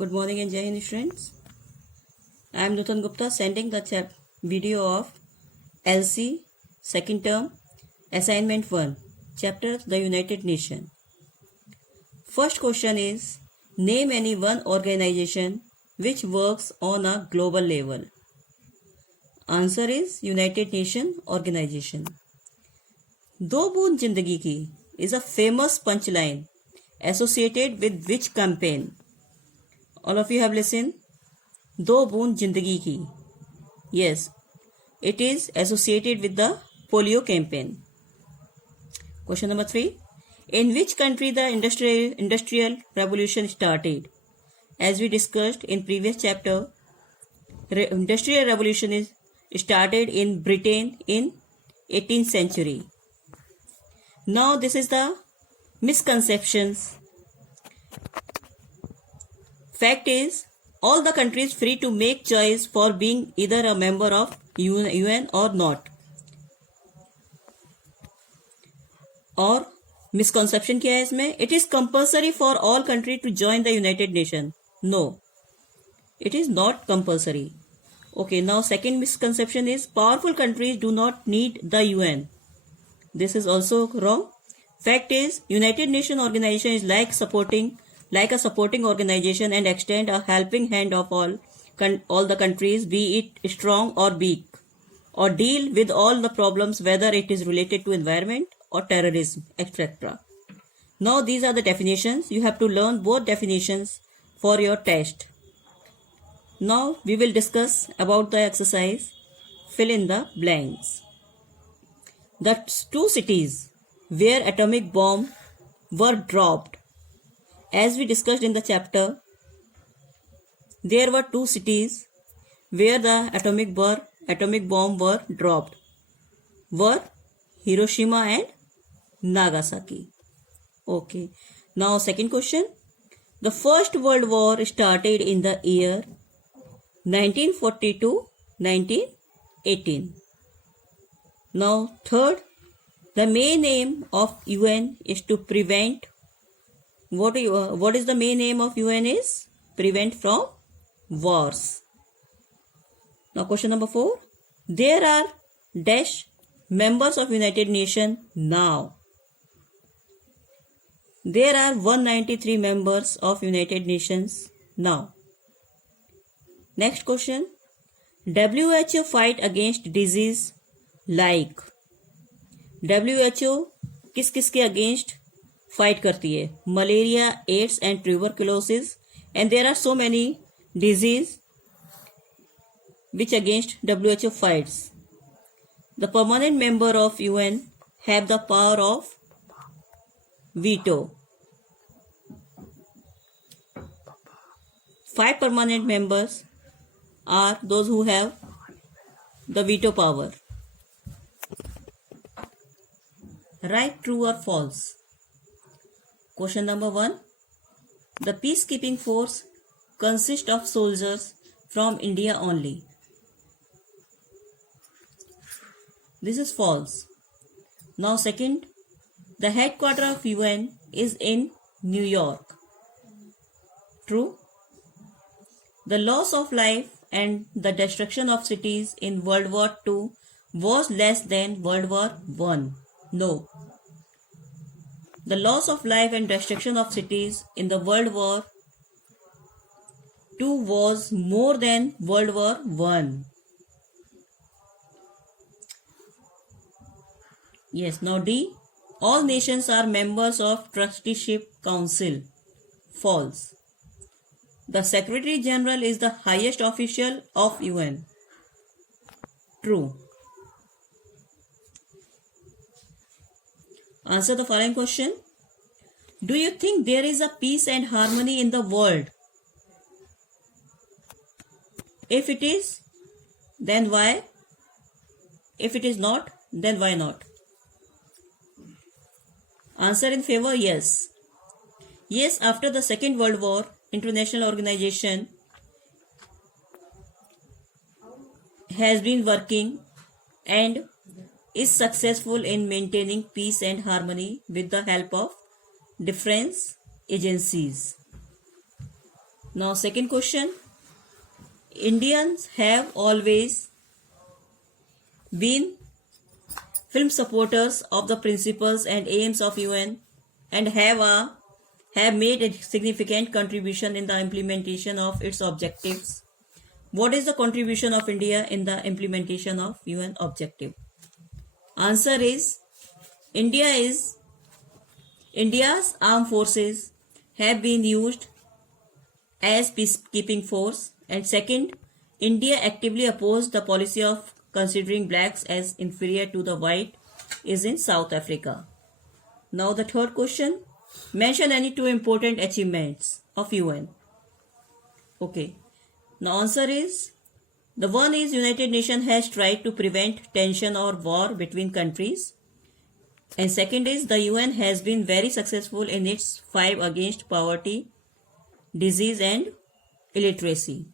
Good morning and Jai Hind students. I am Nutan Gupta sending the video of LC second term assignment 1 chapter the United Nations. First question is name any one organization which works on a global level. Answer is United Nations organization. दो बूंद जिंदगी की is a famous punchline associated with which campaign? All of you have listened. दो बूंद जिंदगी की. Yes, it is associated with the polio campaign. Question number 3. In which country the industrial revolution started? As we discussed in previous chapter, industrial revolution is started in Britain in 18th century. Now this is the misconceptions. Fact is, all the countries free to make choice for being either a member of UN or not. और misconception क्या है इसमें? It is compulsory for all countries to join the United Nations. No, it is not compulsory. Okay, now second misconception is powerful countries do not need the UN. This is also wrong. Fact is, United Nations organization is like a supporting organization and extend a helping hand of all the countries, be it strong or weak, or deal with all the problems whether it is related to environment or terrorism, etc. Now these are the definitions. You have to learn both definitions for your test. Now we will discuss about the exercise fill in the blanks. The two cities where atomic bombs were dropped. As we discussed in the chapter, there were two cities where the atomic bomb were dropped. Were Hiroshima and Nagasaki. Okay. Now second question. The First World War started in the year 1942-1918. Now third, the main aim of UN is to prevent. What is the main aim of UN is? Prevent from wars. Now question number 4. There are dash members of United Nations now. There are 193 members of United Nations now. Next question. WHO fight against disease like. WHO किस किस के against फाइट करती है? Malaria, AIDS and tuberculosis, and there are so many disease which against WHO fights. The permanent member of UN have the power of veto. 5 permanent members are those who have the veto power. Right, true or false? Question number 1. The peacekeeping force consists of soldiers from India only. This is false. Now second, the headquarters of UN is in New York. True. The loss of life and the destruction of cities in World War II was less than World War I. No. The loss of life and destruction of cities in the World War II was more than World War I. Yes, now D. All nations are members of Trusteeship Council. False. The Secretary General is the highest official of UN. True. Answer the following question. Do you think there is a peace and harmony in the world? If it is, then why? If it is not, then why not? Answer in favor, yes. Yes, after the Second World War, international organization has been working and is successful in maintaining peace and harmony with the help of different agencies. Now second question. Indians have always been firm supporters of the principles and aims of UN and have made a significant contribution in the implementation of its objectives. What is the contribution of India in the implementation of UN objective? Answer is India's armed forces have been used as peacekeeping force, and second, India actively opposed the policy of considering blacks as inferior to the white is in South Africa. Now the third question, mention any two important achievements of UN. Okay, now answer is, the one is United Nations has tried to prevent tension or war between countries, and second is the UN has been very successful in its fight against poverty, disease and illiteracy.